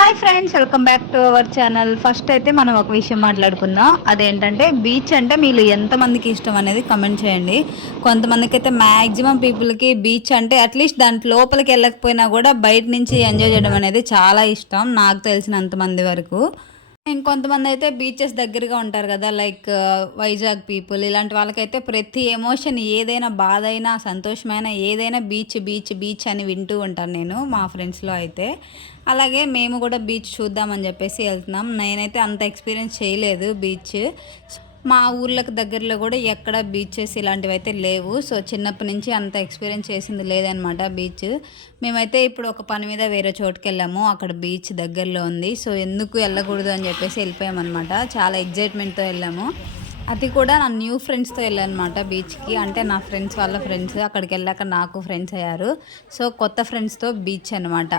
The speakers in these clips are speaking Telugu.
Hi friends, welcome back to our channel. First అయితే మనం ఒక విషయం మాట్లాడుకుందాం. అదేంటంటే బీచ్ అంటే మీరు ఎంతమందికి ఇష్టం అనేది కమెంట్ చేయండి. కొంతమందికి అయితే మ్యాక్సిమం పీపుల్కి బీచ్ అంటే అట్లీస్ట్ దాంట్లో లోపలికి వెళ్ళకపోయినా కూడా బయట నుంచి ఎంజాయ్ చేయడం అనేది చాలా ఇష్టం, నాకు తెలిసినంతమంది వరకు. ఇంకొంతమంది అయితే బీచెస్ దగ్గరగా ఉంటారు కదా, లైక్ వైజాగ్ పీపుల్, ఇలాంటి వాళ్ళకైతే ప్రతి ఎమోషన్ ఏదైనా, బాధ అయినా సంతోషమైన ఏదైనా బీచ్ బీచ్ బీచ్ అని వింటూ ఉంటాను నేను మా ఫ్రెండ్స్లో అయితే. అలాగే మేము కూడా బీచ్ చూద్దామని చెప్పేసి వెళ్తున్నాం. నేనైతే అంత ఎక్స్పీరియన్స్ చేయలేదు బీచ్. మా ఊర్లకు దగ్గరలో కూడా ఎక్కడ బీచెస్ ఇలాంటివి అయితే లేవు. సో చిన్నప్పటి నుంచి అంత ఎక్స్పీరియన్స్ చేసింది లేదనమాట బీచ్. మేమైతే ఇప్పుడు ఒక పని మీద వేరే చోటుకి వెళ్ళాము, అక్కడ బీచ్ దగ్గరలో ఉంది. సో ఎందుకు వెళ్ళకూడదు అని చెప్పేసి వెళ్ళిపోయామన్నమాట. చాలా ఎగ్జైట్మెంట్తో వెళ్ళాము. అది కూడా నా న్యూ ఫ్రెండ్స్తో వెళ్ళాను అనమాట బీచ్కి. అంటే నా ఫ్రెండ్స్ వాళ్ళ ఫ్రెండ్స్ అక్కడికి వెళ్ళాక నాకు ఫ్రెండ్స్ అయ్యారు. సో కొత్త ఫ్రెండ్స్తో బీచ్ అనమాట.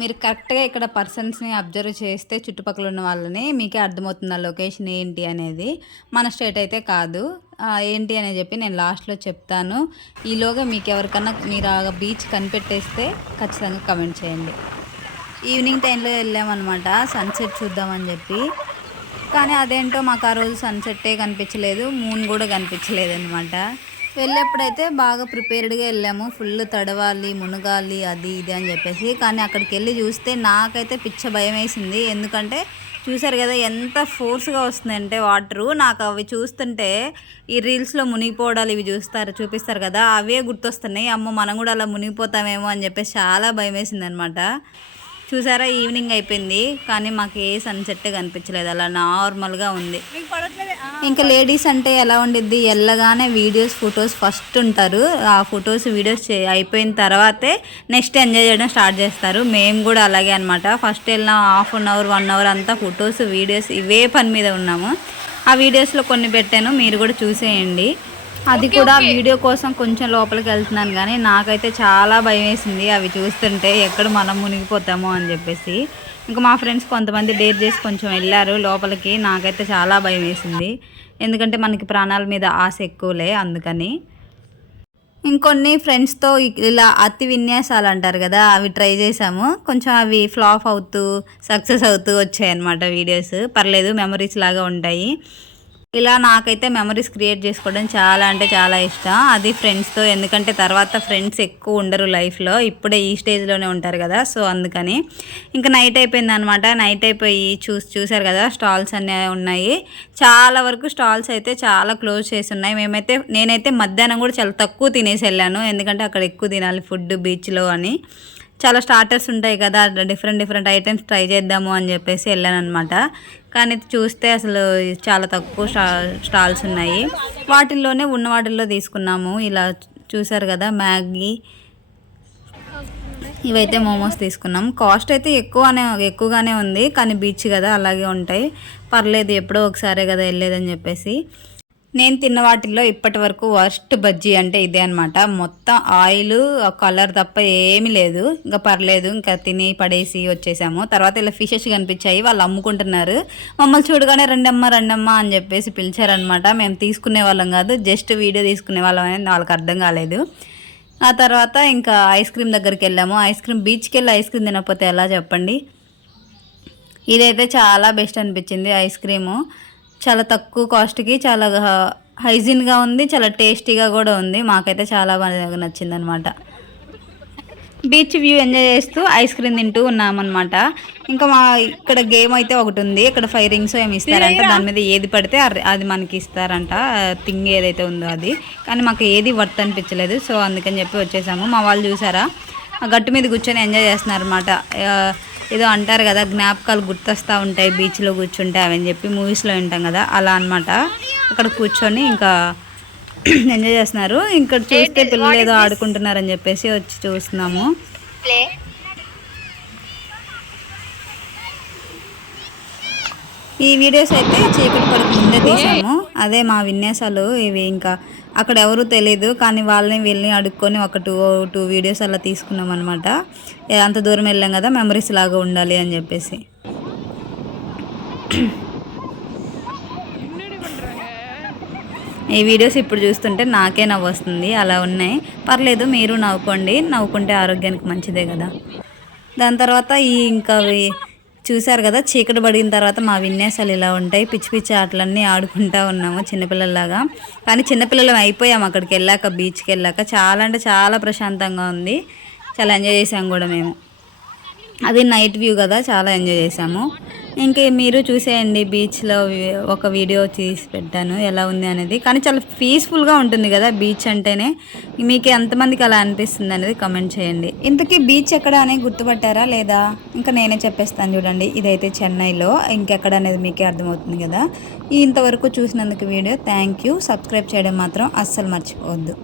మీరు కరెక్ట్గా ఇక్కడ పర్సన్స్ని అబ్జర్వ్ చేస్తే చుట్టుపక్కల ఉన్న వాళ్ళని మీకే అర్థమవుతుంది ఆ లొకేషన్ ఏంటి అనేది. మన స్టేట్ అయితే కాదు. ఏంటి అని చెప్పి నేను లాస్ట్లో చెప్తాను. ఈలోగా మీకు ఎవరికన్నా మీరు ఆ బీచ్ కనిపెట్టేస్తే ఖచ్చితంగా కమెంట్ చేయండి. ఈవినింగ్ టైంలో వెళ్ళామన్నమాట సన్సెట్ చూద్దామని చెప్పి. కానీ అదేంటో మాకు ఆ రోజు సన్సెట్టే కనిపించలేదు, మూన్ కూడా కనిపించలేదు అనమాట. వెళ్ళేప్పుడైతే బాగా ప్రిపేర్డ్గా వెళ్ళాము, ఫుల్ తడవాలి, మునగాలి, అది ఇది అని చెప్పేసి. కానీ అక్కడికి వెళ్ళి చూస్తే నాకైతే పిచ్చ భయం వేసింది. ఎందుకంటే చూసారు కదా ఎంత ఫోర్స్గా వస్తుందంటే వాటరు. నాకు అవి చూస్తుంటే ఈ రీల్స్లో మునిగిపోవడాలు ఇవి చూపిస్తారు కదా, అవే గుర్తొస్తున్నాయి. అమ్మో మనం కూడా అలా మునిగిపోతామేమో అని చెప్పేసి చాలా భయం వేసింది అనమాట. చూసారా ఈవినింగ్ అయిపోయింది కానీ మాకు ఏ సన్సెట్ కనిపించలేదు, అలా నార్మల్గా ఉంది. ఇంకా లేడీస్ అంటే ఎలా ఉండిద్ది, వెళ్ళగానే వీడియోస్ ఫొటోస్ ఫస్ట్ ఉంటారు. ఆ ఫొటోస్ వీడియోస్ అయిపోయిన తర్వాతే నెక్స్ట్ ఎంజాయ్ చేయడం స్టార్ట్ చేస్తారు. మేము కూడా అలాగే అనమాట. ఫస్ట్ వెళ్ళిన హాఫ్ అన్ అవర్ 1 అవర్ అంతా ఫొటోస్ వీడియోస్ ఇవే పని మీద ఉన్నాము. ఆ వీడియోస్లో కొన్ని పెట్టాను, మీరు కూడా చూసేయండి. అది కూడా వీడియో కోసం కొంచెం లోపలికి వెళ్తున్నాను కానీ నాకైతే చాలా భయం వేసింది అవి చూస్తుంటే, ఎక్కడ మనం మునిగిపోతామో అని చెప్పేసి. ఇంకా మా ఫ్రెండ్స్ కొంతమంది డేర్ చేసి కొంచెం వెళ్ళారు లోపలికి. నాకైతే చాలా భయం వేసింది, ఎందుకంటే మనకి ప్రాణాల మీద ఆశ ఎక్కువలే అందుకని. ఇంకొన్ని ఫ్రెండ్స్తో ఇలా అతి విన్యాసాలు అంటారు కదా, అవి ట్రై చేసాము. కొంచెం అవి ఫ్లాప్ అవుతూ సక్సెస్ అవుతూ వచ్చాయన్నమాట వీడియోస్. పర్లేదు, మెమరీస్ లాగా ఉంటాయి. ఇలా నాకైతే మెమరీస్ క్రియేట్ చేసుకోవడం చాలా అంటే చాలా ఇష్టం, అది ఫ్రెండ్స్తో. ఎందుకంటే తర్వాత ఫ్రెండ్స్ ఎక్కువ ఉండరు లైఫ్లో, ఇప్పుడే ఈ స్టేజ్లోనే ఉంటారు కదా. సో అందుకని ఇంకా నైట్ అయిపోయింది అనమాట. నైట్ అయిపోయి చూసారు కదా స్టాల్స్ అన్నీ ఉన్నాయి. చాలా వరకు స్టాల్స్ అయితే చాలా క్లోజ్ చేసి ఉన్నాయి. నేనైతే మధ్యాహ్నం కూడా చాలా తక్కువ తినేసి వెళ్ళాను, ఎందుకంటే అక్కడ ఎక్కువ తినాలి ఫుడ్ బీచ్లో అని. చాలా స్టార్టర్స్ ఉంటాయి కదా, డిఫరెంట్ ఐటమ్స్ ట్రై చేద్దాము అని చెప్పేసి వెళ్ళాను అనమాట. కానీ చూస్తే అసలు చాలా తక్కువ స్టాల్స్ ఉన్నాయి. వాటిల్లో తీసుకున్నాము. ఇలా చూసారు కదా మ్యాగీ, ఇవైతే మోమోస్ తీసుకున్నాం. కాస్ట్ అయితే ఎక్కువగానే ఉంది, కానీ బీచ్ కదా అలాగే ఉంటాయి. పర్లేదు, ఎప్పుడో ఒకసారే కదా వెళ్ళేదని చెప్పేసి. నేను తిన్న వాటిల్లో ఇప్పటి వరకు వర్స్ట్ బజ్జీ అంటే ఇదే అనమాట. మొత్తం ఆయిల్, కలర్ తప్ప ఏమీ లేదు. ఇంకా పర్లేదు, ఇంకా తిని పడేసి వచ్చేసాము. తర్వాత ఇలా ఫిషెస్ కనిపించాయి, వాళ్ళు అమ్ముకుంటున్నారు. మమ్మల్ని చూడగానే రండమ్మ అని చెప్పేసి పిలిచారనమాట. మేము తీసుకునే వాళ్ళం కాదు, జస్ట్ వీడియో తీసుకునే వాళ్ళం అనేది వాళ్ళకి అర్థం కాలేదు. ఆ తర్వాత ఇంకా ఐస్ క్రీమ్ దగ్గరికి వెళ్ళాము. బీచ్కి వెళ్ళి ఐస్ క్రీమ్ తినకపోతే ఎలా చెప్పండి. ఇదైతే చాలా బెస్ట్ అనిపించింది ఐస్ క్రీము. చాలా తక్కువ కాస్ట్కి చాలా హైజీన్గా ఉంది, చాలా టేస్టీగా కూడా ఉంది. మాకైతే చాలా బాగా నచ్చింది అనమాట. బీచ్ వ్యూ ఎంజాయ్ చేస్తూ ఐస్ క్రీమ్ తింటూ ఉన్నామన్నమాట. ఇంకా ఇక్కడ గేమ్ అయితే ఒకటి ఉంది, ఇక్కడ 5 రింగ్స్ ఏమి ఇస్తారంట. దాని మీద ఏది పడితే అది మనకి ఇస్తారంట, థింగ్ ఏదైతే ఉందో అది. కానీ మాకు ఏది వర్త్ అనిపించలేదు, సో అందుకని చెప్పి వచ్చేసాము. మా వాళ్ళు చూసారా ఆ గట్టు మీద కూర్చొని ఎంజాయ్ చేస్తున్నారు అనమాట. ఏదో అంటారు కదా, జ్ఞాపకాలు గుర్తొస్తూ ఉంటాయి బీచ్లో కూర్చుంటే అవని చెప్పి మూవీస్లో వింటాం కదా, అలా అనమాట. అక్కడ కూర్చొని ఇంకా ఎంజాయ్ చేస్తున్నారు. ఇక్కడ చూస్తే పిల్లలు ఏదో ఆడుకుంటున్నారని చెప్పేసి వచ్చి చూస్తున్నాము. ఈ వీడియోస్ అయితే చీకటి పడక ముందే తీసాము. అదే మా విన్యాసాలు ఇవి. ఇంకా అక్కడ ఎవరు తెలియదు, కానీ వాళ్ళని వీళ్ళని అడుక్కొని ఒక టూ వీడియోస్ అలా తీసుకున్నాం అనమాట. అంత దూరం వెళ్ళాం కదా, మెమరీస్ లాగా ఉండాలి అని చెప్పేసి. ఈ వీడియోస్ ఇప్పుడు చూస్తుంటే నాకే నవ్వు వస్తుంది, అలా ఉన్నాయి. పర్లేదు, మీరు నవ్వుకోండి, నవ్వుకుంటే ఆరోగ్యానికి మంచిదే కదా. దాని తర్వాత ఇంకా చూసారు కదా, చీకటి పడిన తర్వాత మా విన్యాసాలు ఇలా ఉంటాయి. పిచ్చి పిచ్చి ఆటలన్నీ ఆడుకుంటూ ఉన్నాము చిన్నపిల్లల్లాగా. కానీ చిన్నపిల్లలం అయిపోయాము అక్కడికి వెళ్ళాక, బీచ్కి వెళ్ళాక. చాలా అంటే చాలా ప్రశాంతంగా ఉంది. చాలా ఎంజాయ్ చేసాము కూడా మేము. అది నైట్ వ్యూ కదా, చాలా ఎంజాయ్ చేసాము. ఇంకే మీరు చూసేయండి, బీచ్లో ఒక వీడియో తీసి పెట్టాను ఎలా ఉంది అనేది. కానీ చాలా పీస్ఫుల్గా ఉంటుంది కదా బీచ్ అంటేనే. మీకు ఎంతమందికి అలా అనిపిస్తుంది అనేది కమెంట్ చేయండి. ఇంతకీ బీచ్ ఎక్కడ అనేది గుర్తుపట్టారా లేదా? ఇంకా నేనే చెప్పేస్తాను చూడండి. ఇదైతే చెన్నైలో, ఇంకెక్కడ అనేది మీకే అర్థమవుతుంది కదా. ఇంతవరకు చూసినందుకు వీడియో థ్యాంక్ యూ. సబ్స్క్రైబ్ చేయడం మాత్రం అస్సలు మర్చిపోవద్దు.